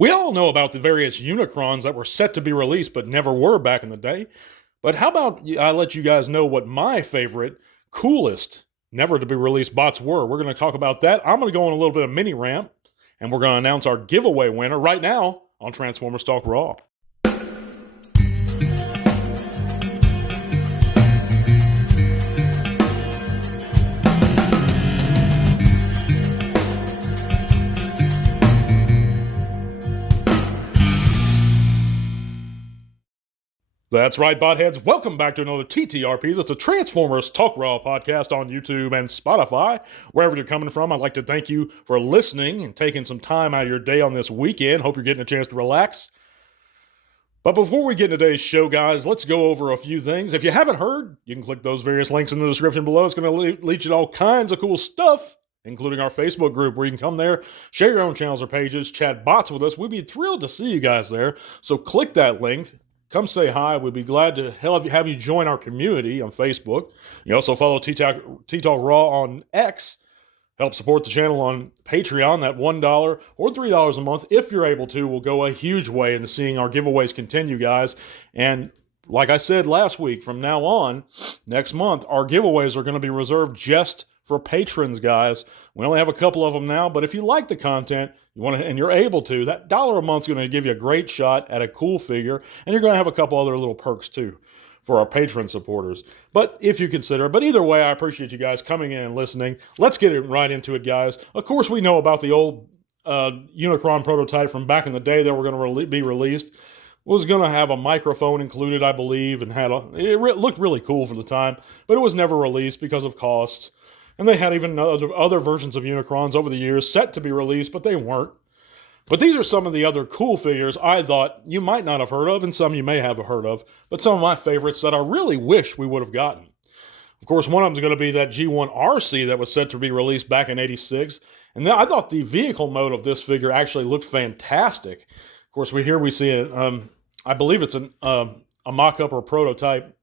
We all know about the various Unicrons that were set to be released but never were back in the day. But how about I let you guys know what my favorite, coolest, never to be released bots were? We're going to talk about that. I'm going to go on a little bit of mini-rant, and we're going to announce our giveaway winner right now on Transformers Talk Raw. That's right, botheads. Welcome back to another TTRP. That's a Transformers Talk Raw podcast on YouTube and Spotify. Wherever you're coming from, I'd like to thank you for listening and taking some time out of your day on this weekend. Hope you're getting a chance to relax. But before we get into today's show, guys, let's go over a few things. If you haven't heard, you can click those various links in the description below. It's going to lead you to all kinds of cool stuff, including our Facebook group, where you can come there, share your own channels or pages, chat bots with us. We'd be thrilled to see you guys there. So click that link. Come say hi. We'd be glad to have you join our community on Facebook. You also follow T-Talk Raw on X. Help support the channel on Patreon. That $1 or $3 a month, if you're able to, will go a huge way into seeing our giveaways continue, guys. And like I said last week, from now on, next month, our giveaways are going to be reserved just for patrons, guys. We only have a couple of them now, but if you like the content, you want to, and you're able to, that $1 a month is going to give you a great shot at a cool figure, and you're going to have a couple other little perks too for our patron supporters. But if you consider, but either way, I appreciate you guys coming in and listening. Let's get right into it, guys. Of course, we know about the old Unicron prototype from back in the day that were going to be released. Was going to have a microphone included, I believe, and it looked really cool for the time, but it was never released because of costs. And they had even other versions of Unicrons over the years set to be released, but they weren't. But these are some of the other cool figures I thought you might not have heard of, and some you may have heard of, but some of my favorites that I really wish we would have gotten. Of course, one of them is going to be that G1 RC that was set to be released back in '86. And I thought the vehicle mode of this figure actually looked fantastic. Of course, we see it. I believe it's a mock-up or prototype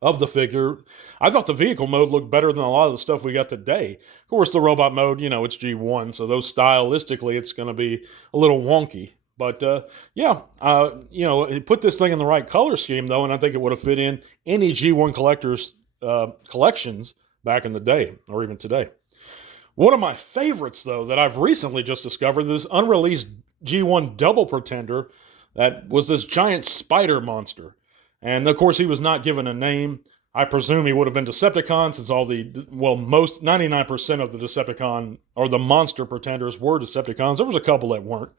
of the figure. I thought the vehicle mode looked better than a lot of the stuff we got today. Of course, the robot mode, it's G1, so those stylistically, it's going to be a little wonky. But it put this thing in the right color scheme, though, and I think it would have fit in any G1 collector's collections back in the day, or even today. One of my favorites, though, that I've recently just discovered, this unreleased G1 Double Pretender that was this giant spider monster. And of course, he was not given a name. I presume he would have been Decepticon, since most 99% of the Decepticon or the monster pretenders were Decepticons. There was a couple that weren't,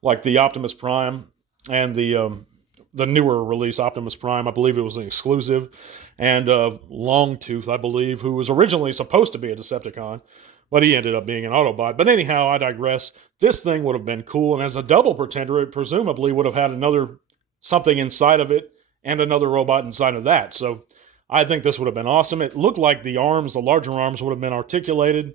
like the Optimus Prime and the newer release Optimus Prime. I believe it was an exclusive, and Longtooth, I believe, who was originally supposed to be a Decepticon, but he ended up being an Autobot. But anyhow, I digress. This thing would have been cool, and as a double pretender, it presumably would have had something inside of it, and another robot inside of that. So I think this would have been awesome. It looked like the larger arms would have been articulated.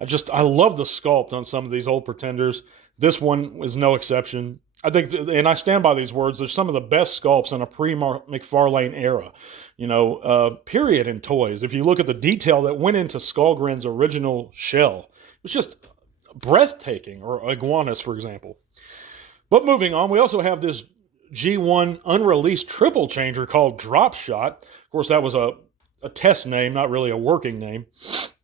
I love the sculpt on some of these old pretenders. This one is no exception. I think, and I stand by these words, they're some of the best sculpts in a pre-McFarlane era, period, in toys. If you look at the detail that went into Skullgrin's original shell, it was just breathtaking, or Iguanus, for example. But moving on, we also have this G1 unreleased triple changer called Drop Shot. Of course, that was a test name, not really a working name.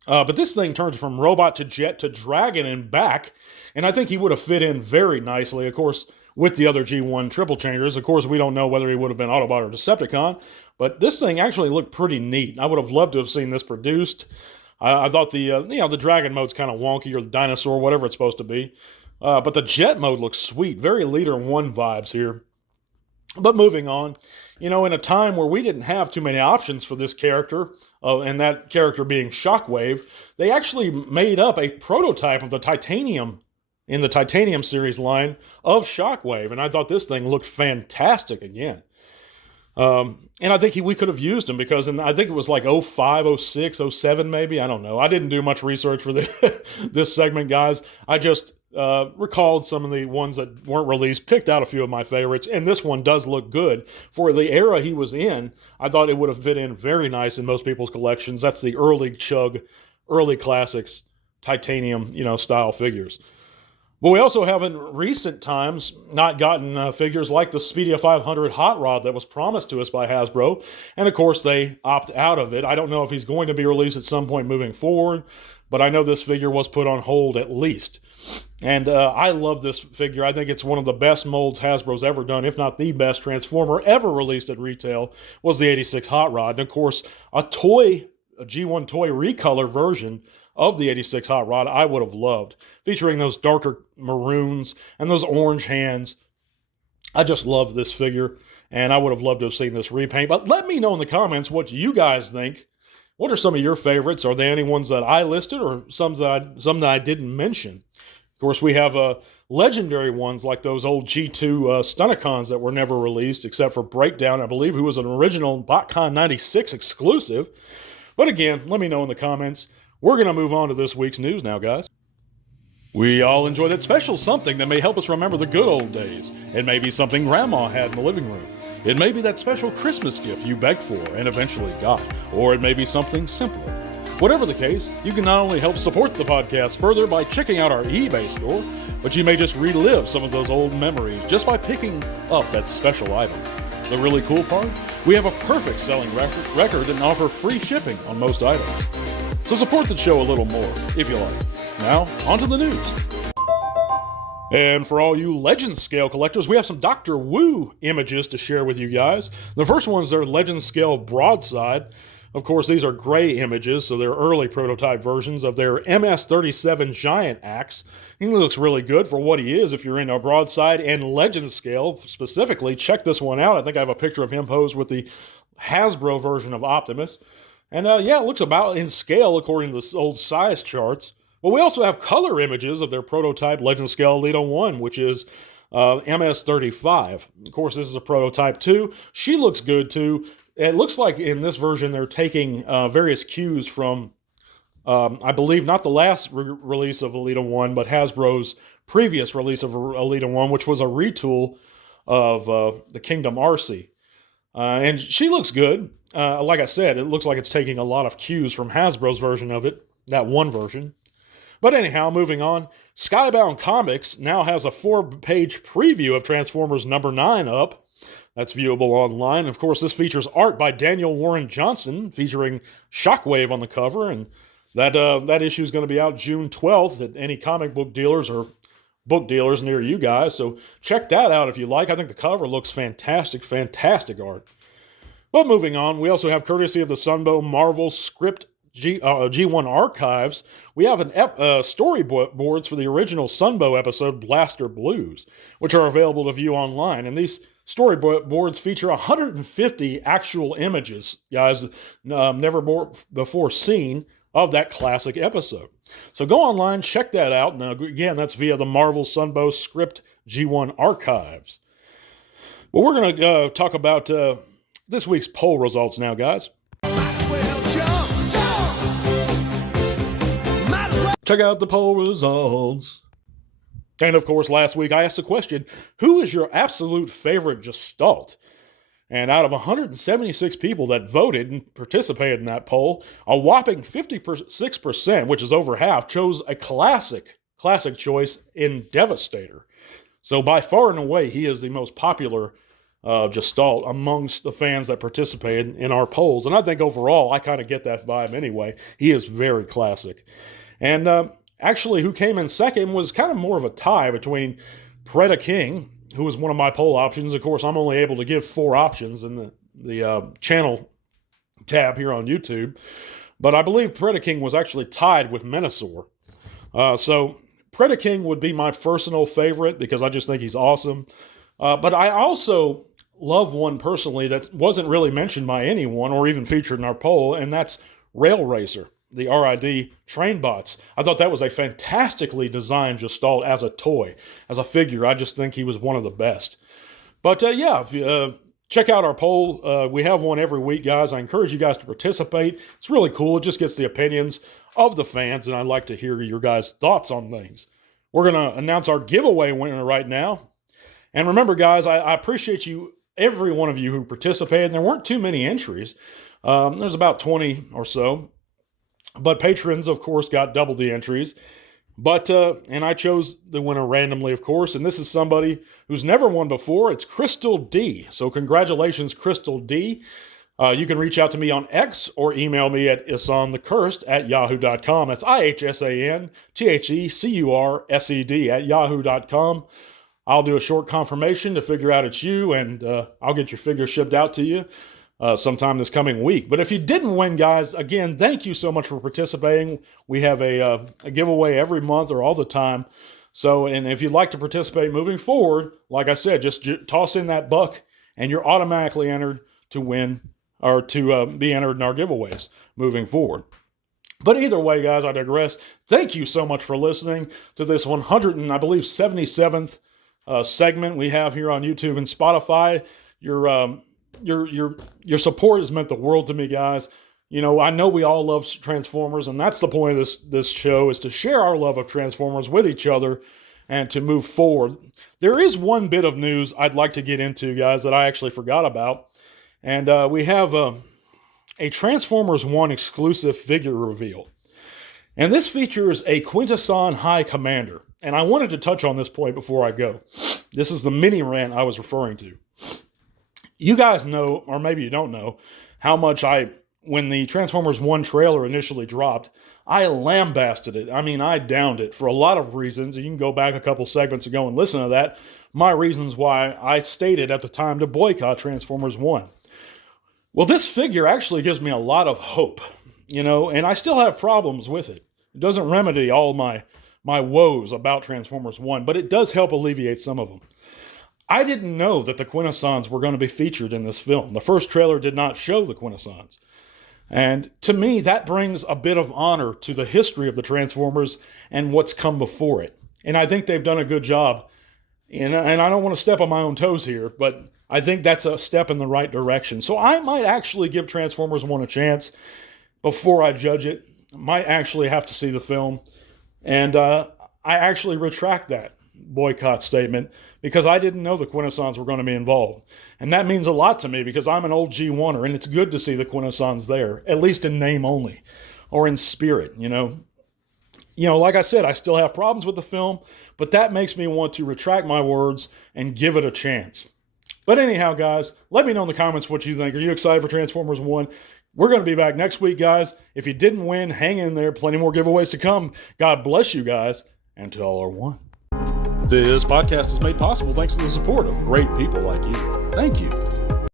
But this thing turns from robot to jet to dragon and back, and I think he would have fit in very nicely, of course, with the other G1 triple changers. Of course, we don't know whether he would have been Autobot or Decepticon, but this thing actually looked pretty neat. I would have loved to have seen this produced. I thought the dragon mode's kind of wonky, or the dinosaur, whatever it's supposed to be. But the jet mode looks sweet. Very Leader 1 vibes here. But moving on, in a time where we didn't have too many options for this character, and that character being Shockwave, they actually made up a prototype of the Titanium, in the Titanium series line, of Shockwave. And I thought this thing looked fantastic again. And I think we could have used him because I think it was like 05, 06, 07 maybe. I don't know. I didn't do much research for this segment, guys. I just recalled some of the ones that weren't released, picked out a few of my favorites, and this one does look good. For the era he was in, I thought it would have fit in very nice in most people's collections. That's the early Chug, early classics, titanium, style figures. But we also have in recent times not gotten figures like the Speedia 500 Hot Rod that was promised to us by Hasbro. And of course, they opt out of it. I don't know if he's going to be released at some point moving forward, but I know this figure was put on hold at least. And I love this figure. I think it's one of the best molds Hasbro's ever done, if not the best Transformer ever released at retail, was the 86 Hot Rod. And of course, a G1 toy recolor version of the 86 Hot Rod I would have loved, featuring those darker maroons and those orange hands. I just love this figure, and I would have loved to have seen this repaint. But let me know in the comments what you guys think. What are some of your favorites? Are there any ones that I listed or some that I didn't mention? Of course, we have legendary ones like those old G2 Stunicons that were never released except for Breakdown, I believe, who was an original BotCon 96 exclusive. But again, let me know in the comments. We're going to move on to this week's news now, guys. We all enjoy that special something that may help us remember the good old days. It may be something Grandma had in the living room. It may be that special Christmas gift you begged for and eventually got. Or it may be something simpler. Whatever the case, you can not only help support the podcast further by checking out our eBay store, but you may just relive some of those old memories just by picking up that special item. The really cool part? We have a perfect selling record and offer free shipping on most items. So support the show a little more, if you like. Now, on to the news. And for all you Legend Scale collectors, we have some Dr. Wu images to share with you guys. The first one's their Legend Scale Broadside. Of course, these are gray images, so they're early prototype versions of their MS-37 Giant Axe. He looks really good for what he is if you're into Broadside and Legend Scale specifically. Check this one out. I think I have a picture of him posed with the Hasbro version of Optimus. And yeah, it looks about in scale according to the old size charts. But we also have color images of their prototype Legend Scale Alita 1, which is MS-35. Of course, this is a prototype too. She looks good too. It looks like in this version they're taking various cues from, I believe, not the last release of Alita 1, but Hasbro's previous release of Alita 1, which was a retool of the Kingdom Arcee. And she looks good. Like I said, it looks like it's taking a lot of cues from Hasbro's version of it, that one version. But anyhow, moving on, Skybound Comics now has a 4-page preview of Transformers number 9 up. That's viewable online. Of course, this features art by Daniel Warren Johnson, featuring Shockwave on the cover, and that issue is going to be out June 12th at any comic book dealers or book dealers near you guys. So check that out if you like. I think the cover looks fantastic, fantastic art. But moving on, we also have, courtesy of the Sunbow Marvel Script G1 Archives, we have storyboards for the original Sunbow episode Blaster Blues, which are available to view online. And these storyboards feature 150 actual images, guys, never before seen, of that classic episode. So go online, check that out. Now, again, that's via the Marvel Sunbow Script G1 Archives. But we're going to talk about this week's poll results now, guys. Check out the poll results. And of course, last week I asked the question, who is your absolute favorite Gestalt? And out of 176 people that voted and participated in that poll, a whopping 56%, which is over half, chose a classic choice in Devastator. So by far and away, he is the most popular Gestalt amongst the fans that participated in our polls. And I think overall, I kind of get that vibe anyway. He is very classic. And actually, who came in second was kind of more of a tie between Predaking, who was one of my poll options. Of course, I'm only able to give 4 options in the channel tab here on YouTube. But I believe Predaking was actually tied with Menasor. So Predaking would be my personal favorite because I just think he's awesome. But I also love one personally that wasn't really mentioned by anyone or even featured in our poll, and that's Rail Racer, the RID train bots. I thought that was a fantastically designed Gestalt as a toy, as a figure. I just think he was one of the best. But yeah, if you, check out our poll. We have one every week, guys. I encourage you guys to participate. It's really cool. It just gets the opinions of the fans, and I'd like to hear your guys' thoughts on things. We're going to announce our giveaway winner right now. And remember, guys, I appreciate you, every one of you who participated. There weren't too many entries. There's about 20 or so. But patrons, of course, got double the entries. But, and I chose the winner randomly, of course, and this is somebody who's never won before. It's Crystal D. So congratulations, Crystal D. You can reach out to me on X or email me at ihsanthecursed@yahoo.com. That's IHSANTHECURSED at yahoo.com. I'll do a short confirmation to figure out it's you, and I'll get your figure shipped out to you sometime this coming week. But if you didn't win, guys, again, thank you so much for participating. We have a giveaway every month or all the time. So, and if you'd like to participate moving forward, like I said, just toss in that buck, and you're automatically entered to win or to be entered in our giveaways moving forward. But either way, guys, I digress. Thank you so much for listening to this 177th segment we have here on YouTube and Spotify. Your support has meant the world to me, guys. You know, I know we all love Transformers, and that's the point of this show, is to share our love of Transformers with each other and to move forward. There is one bit of news I'd like to get into, guys, that I actually forgot about. And we have a Transformers 1 exclusive figure reveal. And this features a Quintesson High Commander. And I wanted to touch on this point before I go. This is the mini-rant I was referring to. You guys know, or maybe you don't know, how much when the Transformers 1 trailer initially dropped, I lambasted it. I mean, I downed it for a lot of reasons. You can go back a couple segments ago and listen to that. My reasons why I stated at the time to boycott Transformers 1. Well, this figure actually gives me a lot of hope, you know, and I still have problems with it. It doesn't remedy all my woes about Transformers 1, but it does help alleviate some of them. I didn't know that the Quintessons were going to be featured in this film. The first trailer did not show the Quintessons. And to me, that brings a bit of honor to the history of the Transformers and what's come before it. And I think they've done a good job. And I don't want to step on my own toes here, but I think that's a step in the right direction. So I might actually give Transformers 1 a chance before I judge it. I might actually have to see the film. And I actually retract that boycott statement because I didn't know the Quintessons were going to be involved. And that means a lot to me because I'm an old G1er, and it's good to see the Quintessons there, at least in name only, or in spirit, you know. You know, like I said, I still have problems with the film, but that makes me want to retract my words and give it a chance. But anyhow, guys, let me know in the comments what you think. Are you excited for Transformers 1? We're going to be back next week, guys. If you didn't win, hang in there. Plenty more giveaways to come. God bless you guys, and to all are one. This podcast is made possible thanks to the support of great people like you. Thank you.